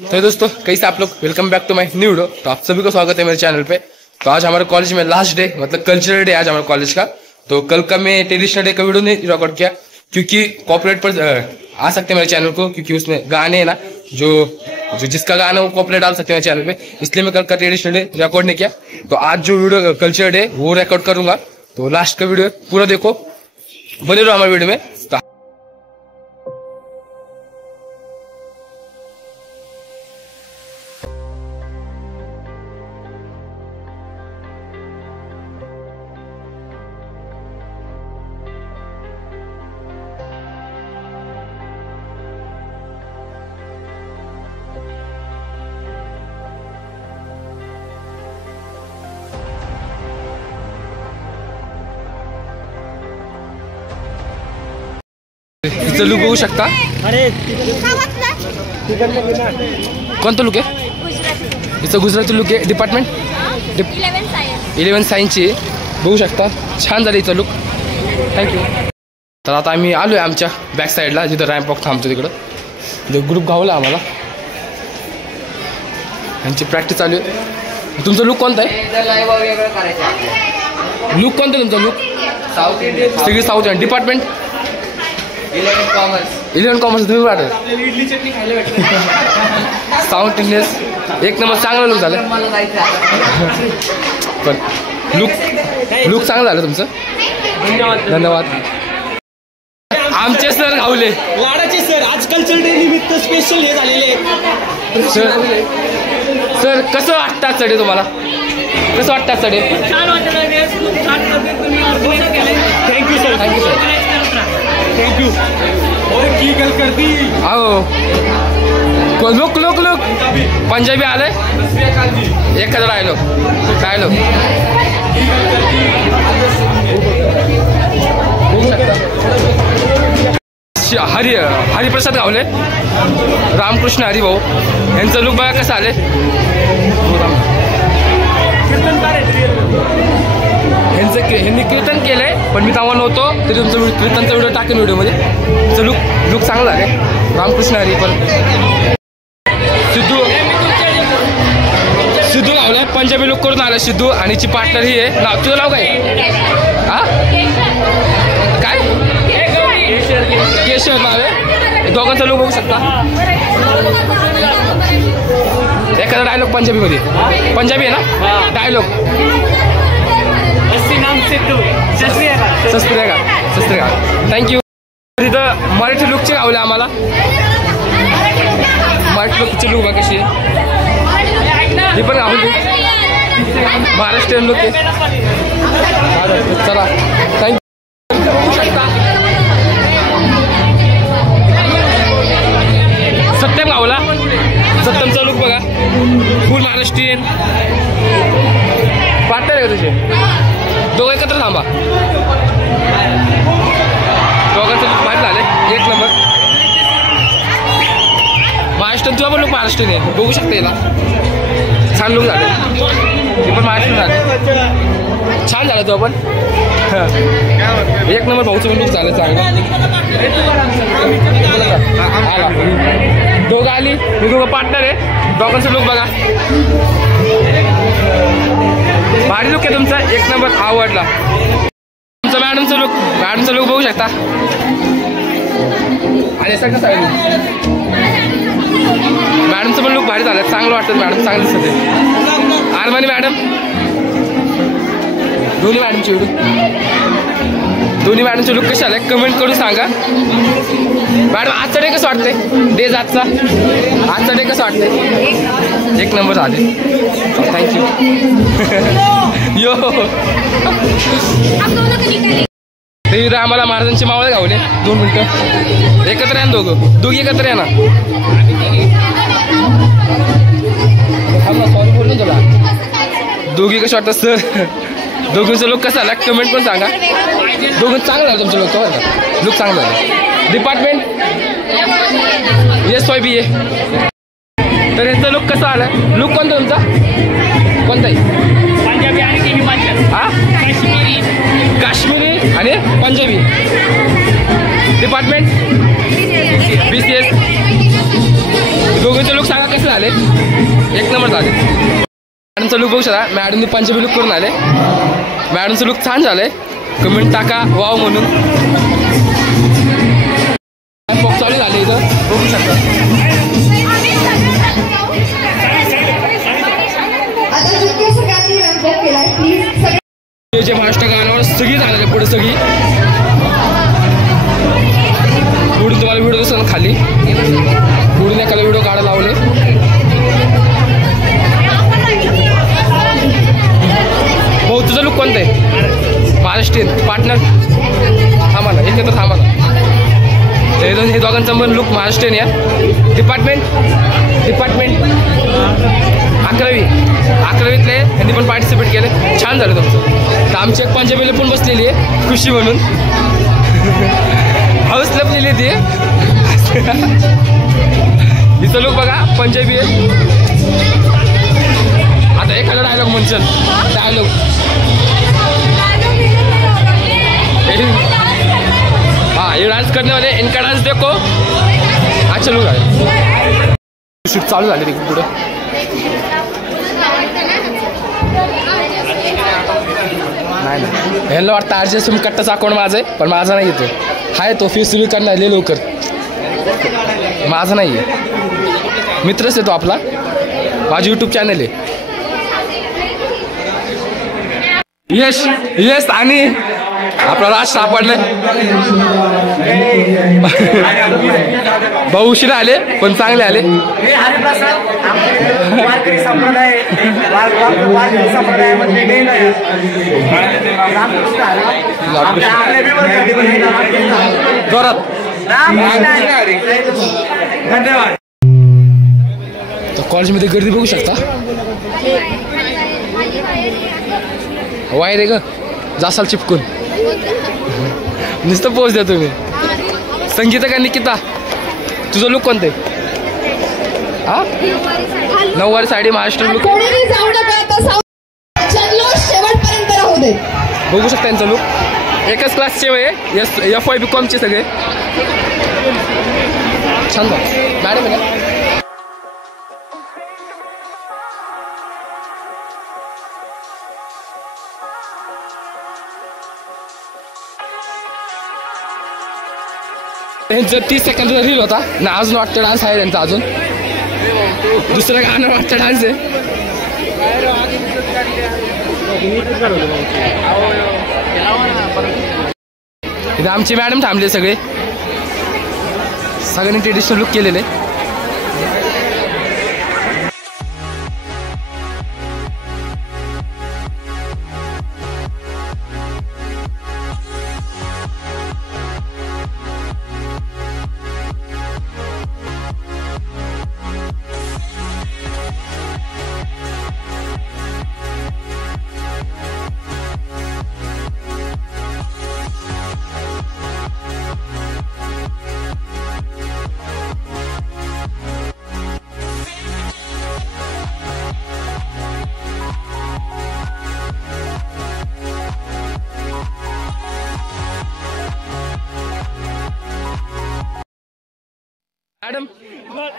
तो दोस्तों कैसे आप लोग, welcome back to my new video. तो आप सभी को स्वागत है मेरे चैनल पे। तो आज हमारे कॉलेज में लास्ट डे, मतलब कल्चरल डे आज हमारे कॉलेज का। तो कल का मैं ट्रेडिशनल डे का वीडियो नहीं रिकॉर्ड किया क्योंकि कॉपीराइट पर आ सकते हैं मेरे चैनल को, क्योंकि उसमें गाने है ना जो जिसका गाना वो कॉपीराइट डाल सकते हैं मेरे चैनल पे, इसलिए मैं कल का ट्रेडिशनल डे रिकॉर्ड नहीं किया। तो आज जो वीडियो कल्चरल डे वो रिकॉर्ड करूंगा। तो लास्ट का वीडियो पूरा देखो, बने रहो हमारे वीडियो में। इथं लुक बघू शकता। कोणतं लुक आहे? इथं गुजराती लुक आहे। डिपार्टमेंट 11 सायन्सची बघू शकता। छान झालं इथं लुक, थँक्यू। तर आता आम्ही आलो आहे आमच्या बॅक साईडला, जिथं रॅम्प वॉक थांबतो तिकडं। ग्रुप गावला आम्हाला, यांची प्रॅक्टिस चालू आहे। तुमचं लुक कोणतं आहे? लुक कोणतं तुमचं लुक? साऊथ इंडियन, सगळी साऊथ इंडियन। डिपार्टमेंट 11 कॉमर्स तुम्ही वाटत इडली चटणी खायला भेटते। साऊथ इंडियन एक नंबर, चांगलं लुक झालं। पण लुक चांगलं झालं तुमचं, धन्यवाद। आमचे सर गावले, लाडाचे सर आज कल्चरल डे निमित्त स्पेशल हे झालेले आहेत। सर कसं वाटतं चढे तुम्हाला? कसं वाटतं चढे? छान वाटतं, खूप छान पद्धतीने ऑर्गनाइज केलंय। Thank you sir, thank you sir, thank you. और की गल करती आओ लोक लोक लोक पंजाबी आले। एखादा डायलॉग हरिप्रसाद गावले, रामकृष्ण हरिभाऊ यांचं लुक बघा कसं आले। ह्यांनी कीर्तन केलंय, पण मी तेव्हा नव्हतो तरी तुमचं कीर्तनचा व्हिडिओ टाकेन व्हिडिओमध्ये। लुक चांगला आहे। रामकृष्ण हरी पण सिद्धू लावलाय, पंजाबी लुक करून आला सिद्धू। आणि ची पार्टनर ही आहे। नाव तुझं नाव काय? हा काय? केशव नाव आहे। दोघांचा लुक बघू शकता। एखादा डायलॉग पंजाबीमध्ये, पंजाबी आहे ना डायलॉग? थँक्यू। तिथं मराठी लुकचे गावले आम्हाला। मराठी लुकचे लुक बघा कशी आहे, ही पण गावली महाराष्ट्रीयन लुक आहे। चला थँक्यू। सत्यम गावला, सत्यमचा लुक बघा, फुल महाराष्ट्रीयन। पार्टनर आहे का तुझे? दोघं एकत्र थांबा। दोघांचं लुक भारी झाले, एक नंबर। महाराष्ट्रीयन, तुला पण लुक महाराष्ट्रीयन आहे, बघू शकते याला। छान लुक झाले, ते पण महाराष्ट्रीयन झाले। छान झालं तो पण, एक नंबर। भाऊचं पण लुक झालं चांगलं। दोघं आली, मी दोघं पार्टनर आहे। दोघांचं लुक बघा, भारी लुक आहे तुमचा, एक नंबर, आवडला। तुमचं मॅडमचं लुक बघू शकता। आणि असं कसं आहे मॅडमचं पण लुक भारी झालं, चांगलं वाटतं। मॅडम चांगलं दिसत आहे। आरमानी मॅडम, दोन्ही मॅडमचे लुक कसे आले कमेंट करून सांगा। मॅडम आजचा डे कसं वाटतंय? डे आजचा डे कसं वाटतंय? एक नंबर झाले, थँक्यू। यो ते आम्हाला महाराजांची मावळे गावले। 2 मिनिटं एकत्र या, दोघी एकत्र या ना। सॉरी बोललो तुला। दोघी कसं वाटतं सर? दोघींचं लुक कसं आला कमेंट पण सांगा। दोघं चांगलं झालं तुमचं लुक चांगलं झालं। डिपार्टमेंट SYBA, तर यांचं लुक कसं आलं? लुक कोणता तुमचा? कोणता आहे? पंजाबी आणि हिमाचल, हा काश्मीरी आणि पंजाबी। डिपार्टमेंट BCS दोघांचे लुक सांगा कसं झाले. एक नंबर झाले. मॅडमचा लुक बघू शकता. मॅडमने पंजाबी लुक करून आले. मॅडमचं लुक छान झालंय. कमेंट टाका वाव म्हणून. पॉप चालू झाले इथं बघू शकता. जे महाराष्ट्र गाण्यावर सगळी झालेले पुढे सगळी पुढे तुम्हाला व्हिडिओ दिसतो खाली. पुढून एखादा व्हिडिओ काढायला लावले. भाऊ तुझं लुक कोणतं आहे. महाराष्ट्रीयन पार्टनर थांबा ना एकत्र थांबा ना. हे दोघांचं पण लुक महाराष्ट्रीयन या. डिपार्टमेंट 11वीतले यांनी पण पार्टिसिपेट केले. छान झालं तुमचं. तर आमची एक पंजाबीला पण बसलेली आहे खुशी म्हणून. हाऊस लपलेली ती. हिचं लुक बघा पंजाबी आहे. आता एखादा डायलॉग म्हणचल. डायलॉग हाँ ये डांस करने वाले इनका डांस देखो. अच्छा लुक आहे. शूट चालू झाले तिकडे पुढं. नाही यांना वाटतं आरजे सिम कट्टाचा अकाउंट माझं आहे पण माझा नाही येतो. हाय तो फीस सुरू करणार लय लवकर. माझा नाही आहे. मित्रच आहे तो आपला. माझं यूट्यूब चॅनल आहे. यश आणि आपला राज सापडले. भाऊ उशिरा आले पण चांगले आले. जोरात धन्यवाद. तर कॉलेजमध्ये गर्दी बघू शकता. वाय रे ग जासाल चिपकून. नुसतं पोच द्या तुम्ही. संगीता का निकिता तुझं लुक कोणतं आहे. हा नऊवारी साडी महाराष्ट्र लुक. बघू शकता यांचा लुक. एकच क्लासचे आहे. FY BCom सगळे. छान मॅडम आहे ना. त्यांचं 30 सेकंदचा रील होता ना. अजून वाटतं डान्स आहे त्यांचा. अजून दुसरं गाणं वाटतं डान्स आहे. इथे आमचे मॅडम थांबले सगळे. सगळ्यांनी ट्रेडिशनल लुक केलेले.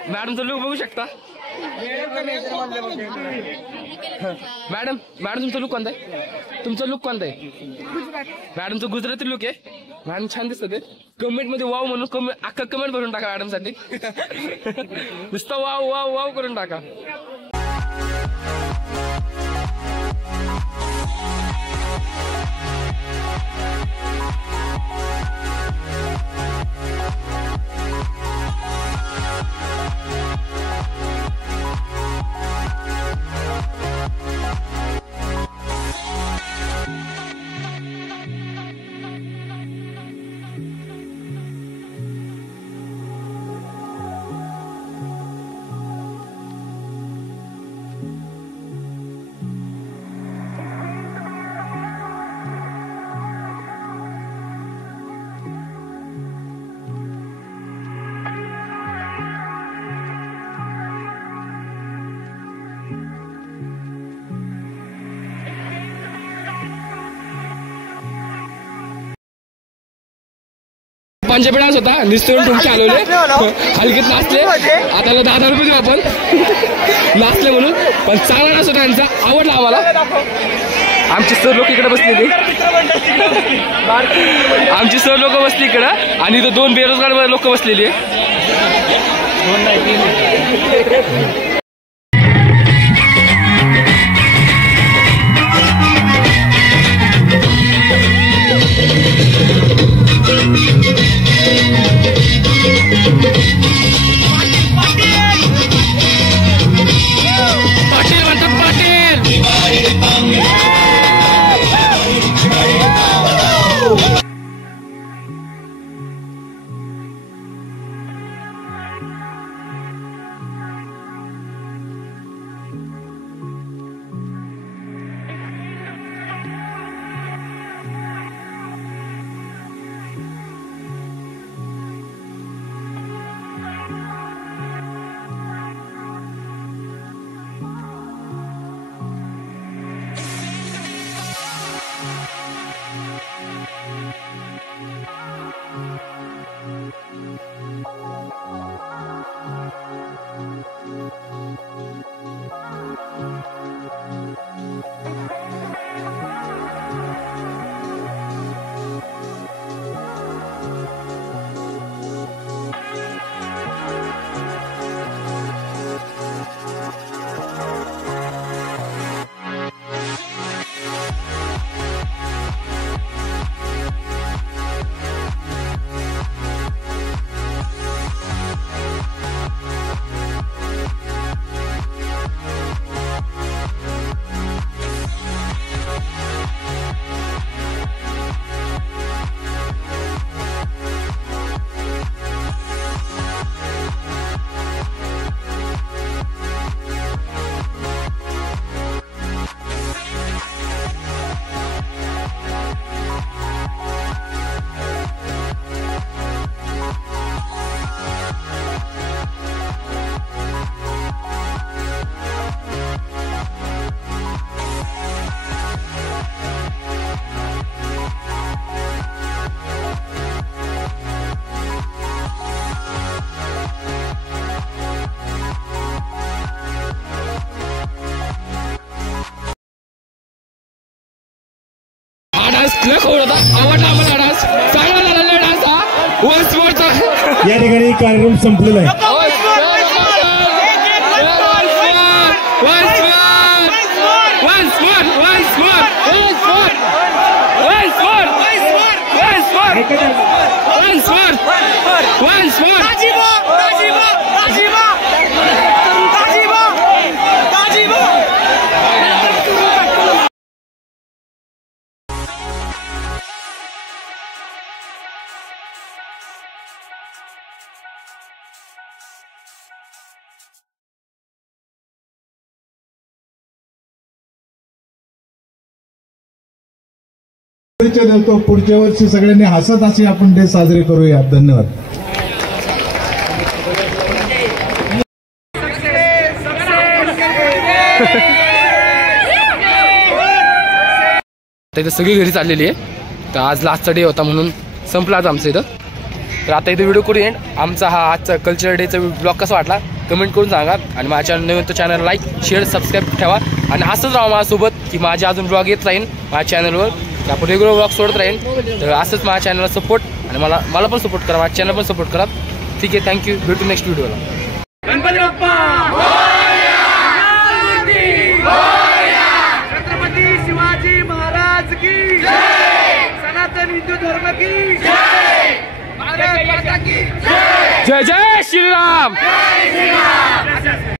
मॅडमचा लुक बघू शकता. मॅडम तुमचं लुक कोणतं आहे. तुमचं लुक कोणतं आहे. मॅडमचं गुजराती लुक आहे. मॅडम छान दिसत ते. कमेंट मध्ये वाव म्हणून अख्खा कमेंट भरून टाका मॅडम साठी. नुसतं वाव वाव वाव करून टाका. पंजाबी डान्स होता निस्तरून तुमचे आलेले हलकीत नाचले आता 10,000 रुपये देऊ आपण नाचले म्हणून पण चांगला डान्स होता त्यांचा आवडला आम्हाला आमची सर लोक इकडे बसलेली आमची सर लोक बसली इकडं आणि इथं 2 बेरोजगार लोक बसलेली आहे या ठिकाणी कार्यक्रम संपलेला आहे देतो पुढच्या वर्षी सगळ्यांनी हसत असे आपण डे साजरे करूया धन्यवाद इथं सगळी घरी चाललेली आहे तर आज लास्टचा डे होता म्हणून संपला आज आमचं इथं तर आता इथं व्हिडिओ करू एंड आमचा हा आजचा कल्चरल डेचा ब्लॉग कसा वाटला कमेंट करून सांगा आणि माझ्या चॅनल नवीन तो चॅनल लाईक शेअर सबस्क्राईब ठेवा आणि असंच राहा माझ्यासोबत की माझे अजून ब्लॉग येत राहील माझ्या चॅनलवर आपण रेग्युलर ब्लॉग सोडत राहील तर असंच माझ्या चॅनलला सपोर्ट आणि मला पण सपोर्ट करा माझ्या चॅनल पण सपोर्ट करा ठीक आहे थँक्यू भेटू नेक्स्ट व्हिडिओला गणपती बाप्पा छत्रपती शिवाजी महाराज की जय सनातन हिंदू धर्म की जय भारत माता की जय जय श्रीराम जय श्रीराम